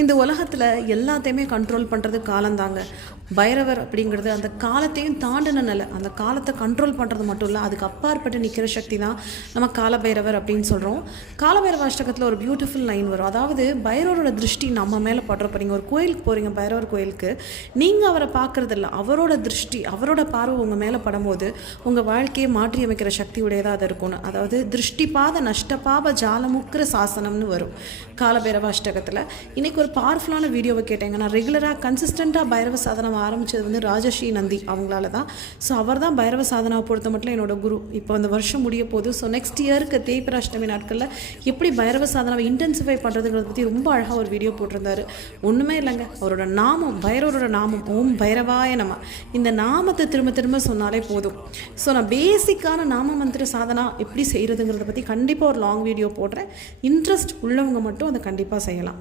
இந்த உலகத்தில் எல்லாத்தையுமே கண்ட்ரோல் பண்ணுறது காலந்தாங்க. பைரவர் அப்படிங்கிறது அந்த காலத்தையும் தாண்டின நிலை. அந்த காலத்தை கண்ட்ரோல் பண்ணுறது மட்டும் இல்லை, அதுக்கு அப்பாற்பட்டு நிற்கிற சக்தி தான் நம்ம காலபைரவர் அப்படின்னு சொல்கிறோம். காலபைரவ அஷ்டகத்தில் ஒரு பியூட்டிஃபுல் லைன் வரும். அதாவது பைரவரோட திருஷ்டி நம்ம மேலே படுறப்ப, நீங்கள் ஒரு கோயிலுக்கு போகிறீங்க, பைரவர் கோயிலுக்கு, நீங்கள் அவரை பார்க்குறதில்ல, அவரோட திருஷ்டி, அவரோட பார்வை உங்கள் மேலே படும்போது உங்கள் வாழ்க்கையை மாற்றி அமைக்கிற சக்தி உடையதாக அது இருக்கணும். அதாவது திருஷ்டி பாத நஷ்டபாப ஜாலமுக்கிற சாசனம்னு வரும் காலபைரவ அஷ்டகத்தில். இன்றைக்கி ஒரு பவர்ஃபுல்லான வீடியோவை கேட்டேங்க. நான் ரெகுலராக கன்சிஸ்டண்ட்டாக பைரவ சாதனம் ஆரம்பித்தது வந்து ராஜஸ்ரீ நந்தி அவங்களால தான். ஸோ அவர் தான் பைரவ சாதனாவை பொறுத்த மட்டும் என்னோட குரு. இப்போ அந்த வருஷம் முடிய போகுது. ஸோ நெக்ஸ்ட் இயருக்கு தேய்பிறை அஷ்டமி நாட்களில் எப்படி பைரவ சாதனாவை இன்டென்சிஃபை பண்ணுறதுங்கிறத பற்றி ரொம்ப அழகாக ஒரு வீடியோ போட்டிருந்தாரு. ஒன்றுமே இல்லைங்க, அவரோட நாமம், பைரவரோட நாமம் ஓம் பைரவாய நம, இந்த நாமத்தை திரும்ப திரும்ப சொன்னாலே போதும். ஸோ நான் பேசிக்கான நாம மந்திர சாதனா எப்படி செய்கிறதுங்கிறத பற்றி கண்டிப்பாக ஒரு லாங் வீடியோ போடுறேன். இன்ட்ரெஸ்ட் உள்ளவங்க மட்டும் அதை கண்டிப்பாக செய்யலாம்.